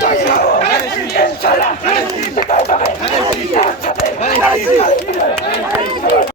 Let's go! Inshallah! Inshallah! Inshallah! Inshallah! Inshallah!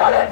তাদের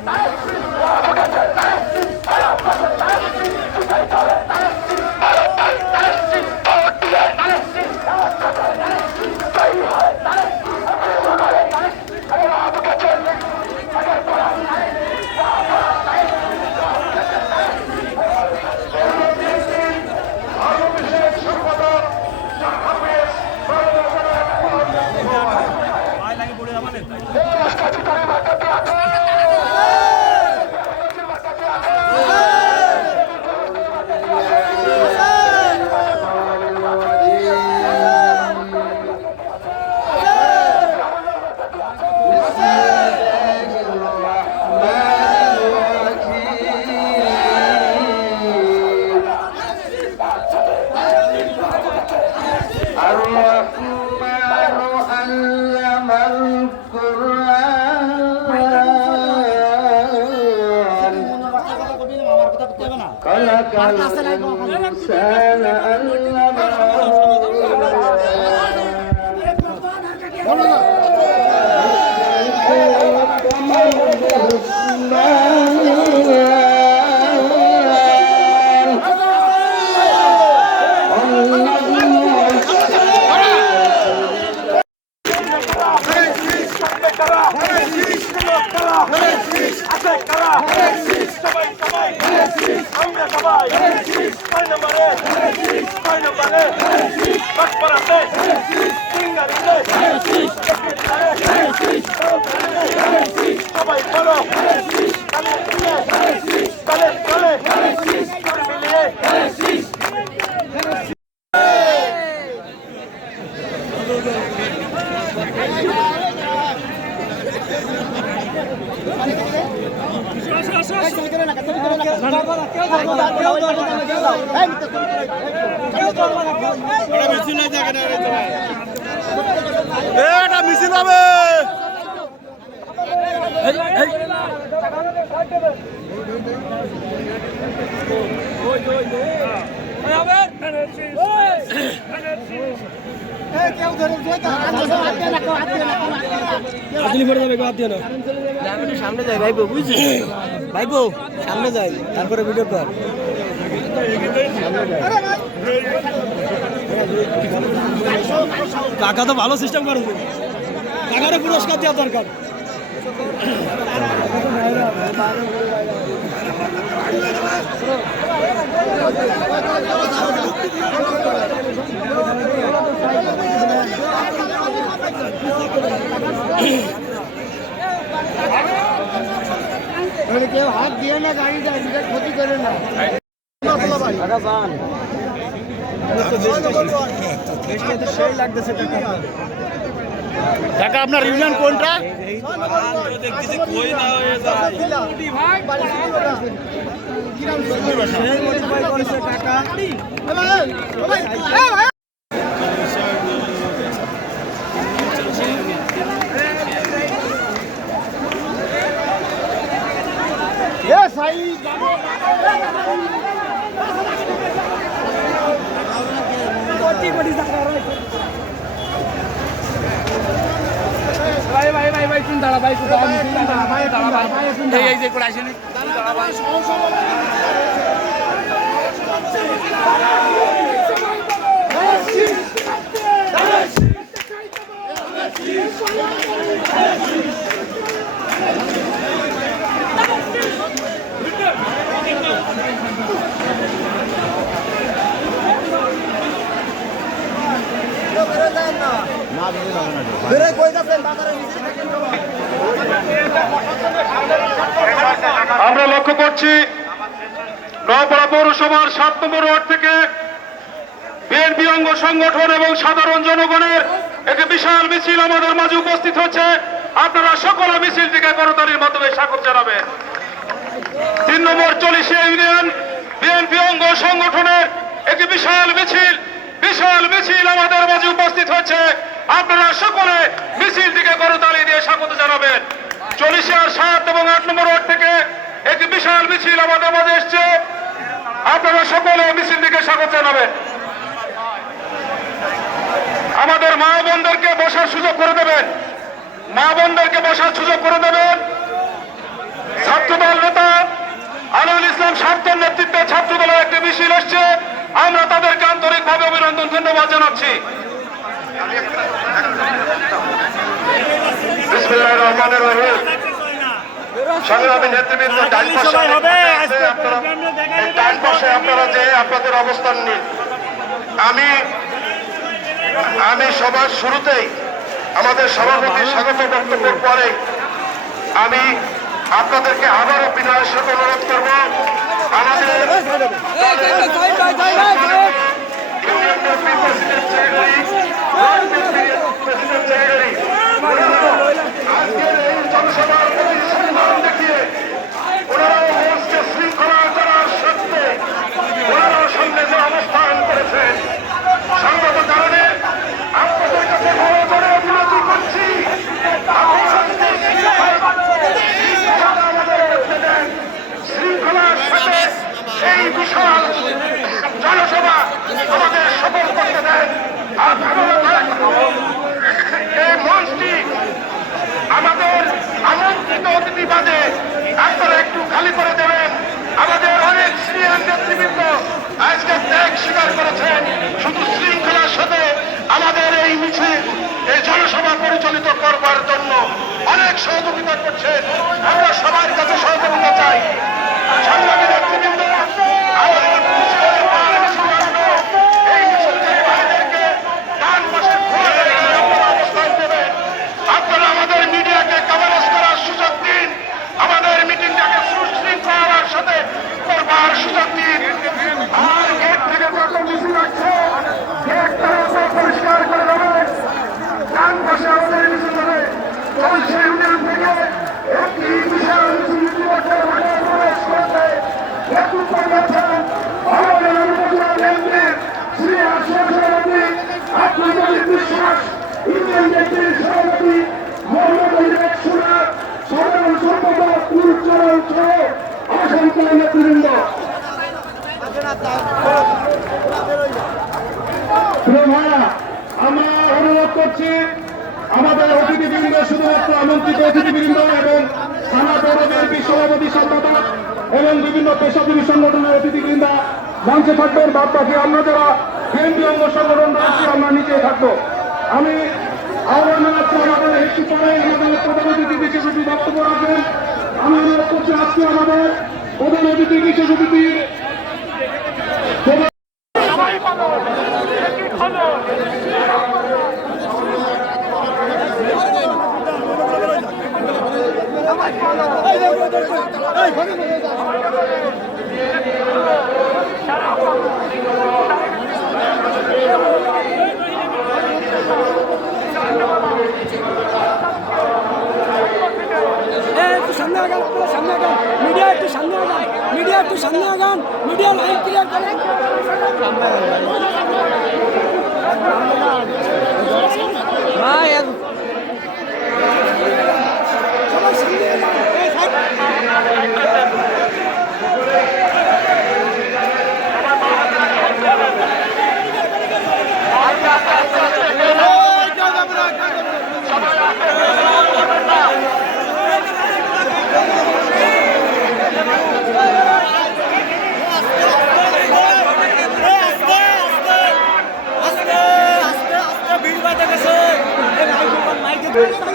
সামনে যাই, ভাইবো বুঝছি ভাইবো, সামনে যাই, তারপরে ভিডিও কর। কাকা তো ভালো সিস্টেম করে কাকারে পুরস্কার দেওয়া দরকার। কেউ হাত দিয়ে না গাড়িটা ক্ষতি করে না সেই লাগতেছে কাকা আপনার ইউনিয়ন কোনটা ভাই ভাই ভাই ভাই তুমি দাঁড়া ভাই দাঁড়া দাঁড়া ভাই দাঁড়া ভাই এই যে করে আসেনি আমরা লক্ষ্য করছি নওপাড়া পৌরসভার সাত নম্বর ওয়ার্ড থেকে বিএনপি অঙ্গ সংগঠন এবং সাধারণ জনগণের একটি বিশাল মিছিল আমাদের মাঝে উপস্থিত হচ্ছে। আপনারা সকলে মিছিলটিকে করতালির মাধ্যমে স্বাগত জানাবেন। তিন নম্বর চল্লিশে ইউনিয়ন বিএনপি অঙ্গ সংগঠনের একটি বিশাল মিছিল বিশাল মিছিল আমাদের মাঝে উপস্থিত হচ্ছে আপনারা সকলে মিছিলটিকে করতালি দিয়ে স্বাগত জানাবেন। চল্লিশে আর সাত এবং আট নম্বর ওয়ার্ড থেকে একটি বিশাল মিছিল আমাদের মাঝে এসছে। আপনারা সকলে মিছিল দিকে স্বাগত জানাবেন। আমাদের মা বোনদেরকে বসার সুযোগ করে দেবেন। মা বোনদেরকে বসার সুযোগ করে দেবেন। ছাত্রদল নেতা আলুল ইসলাম স্বার্থের নেতৃত্বে ছাত্রদলের একটি মিছিল এসছে। আমরা তাদেরকে আন্তরিকভাবে অভিনন্দন ধন্যবাদ জানাচ্ছি। সংগ্রামী নেতৃবৃন্দ ডান পাশে আপনারা এই ডান পাশে আপনারা যে আপনাদের অবস্থান নিন। আমি আমি সবার শুরুতেই আমাদের সভাপতি স্বাগত বক্তব্যের পরে আমি আপনাদেরকে আবারও বিনয়ের সাথে অনুরোধ করব। আমাদের সংগত কারণে আপনাদের কাছে বড় করে বিনতি করছি আপনারা আমাদের করতে দেন শৃঙ্খলার সাথে এই বিশাল জনসভা আমাদের সফল করতে দেন আর এই মঞ্চটি আমাদের আমন্ত্রিত অতিথি বাদে আপনারা একটু খালি করে দেবেন আমাদের অনেক সিনিয়র নেতৃবৃন্দ আজকে স্বীকার করেছেন। শুধু শৃঙ্খলার সাথে আমাদের এই মিছিল, এই জনসভা পরিচালিত করবার জন্য অনেক সহযোগিতা করছেন আমরা সবার কাছে সহযোগিতা চাই। সাংবাদিক আমাদের মিছিলের পর মিছিল আসবে। এই মিছিল থেকে ভাইদেরকে ডান পাশে ঘুরে দাঁড়িয়ে আপনারা অবস্থান দেবেন আপনারা আমাদের মিডিয়াকে কভারেজ করার সুযোগ দিন আমাদের মিটিংটাকে সুশৃঙ্খলার সাথে করবার সুযোগ দিন আর গেট থেকে যত মিছিল আসছে গেটটা পরিষ্কার করে দেবেন ডান পাশে আমাদের মিছিল হবে চলছে ইউনিয়ন থেকে একটি বিশাল মিছিল ইতিমধ্যে ঢাকায় প্রবেশ করেছে নেতৃত্ব দিয়েছেন আমাদের উপজেলা কেন্দ্রের শ্রী আশরাফ সভাপতি আব্দুল বিশ্বাস ইউনিয়ন নেত্রীর সভাপতি মোহাম্মদ হিদায়ত সুরা সাধারণ সম্পাদক উজ্জ্বল সহ অসংখ্য নেতৃবৃন্দ আমরা অনুরোধ করছি, আমাদের অতিথিবৃন্দ শুধুমাত্র আমন্ত্রিত অতিথিবৃন্দ এবং থানা পৌরবের বিশ্বভাপতি সম্পাদক এবং বিভিন্ন পেশাজীবী সংগঠনের অতিথিবৃন্দ মঞ্চে থাকবেন বাদ বাকি আমরা যারা বিএনপি অঙ্গ সংগঠন রয়েছি নিচে থাকব। আমি আহ্বান জানাচ্ছি আমাদের একটু পরে আমাদের প্রধান অতিথি বিশেষ বক্তব্য রাখবেন। আমি অনুরোধ করছি, আজকে আমাদের প্রধান অতিথি বিশেষ অতিথি একটু সামনে আগান আপনারা সামনে আগান মিডিয়া একটু সামনে আগান মিডিয়া একটু সামনে আগান মিডিয়া লাইন ক্লিয়ার করেন ভাই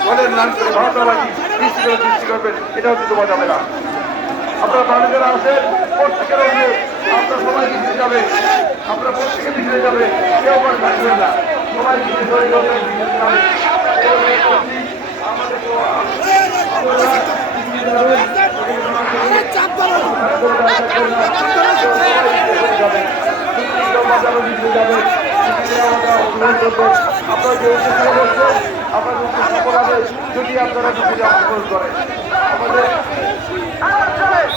দলের নাম করে ভাষাবাজি সৃষ্টি করে সৃষ্টি করবেন, এটাও কিন্তু বলা যাবে না। আপনারা মানুষেরা আছেন, প্রত্যেকের আপনার সবাই মিশে যাবে আপনারা প্রত্যেকে মিশে যাবে কেউ করে থাকবেন না। সবাই ধরে করবেন যে উদ্দেশ্য করা হবে যদি আপনারা যদি অংশগ্রহণ করেন আমাদের আমাদের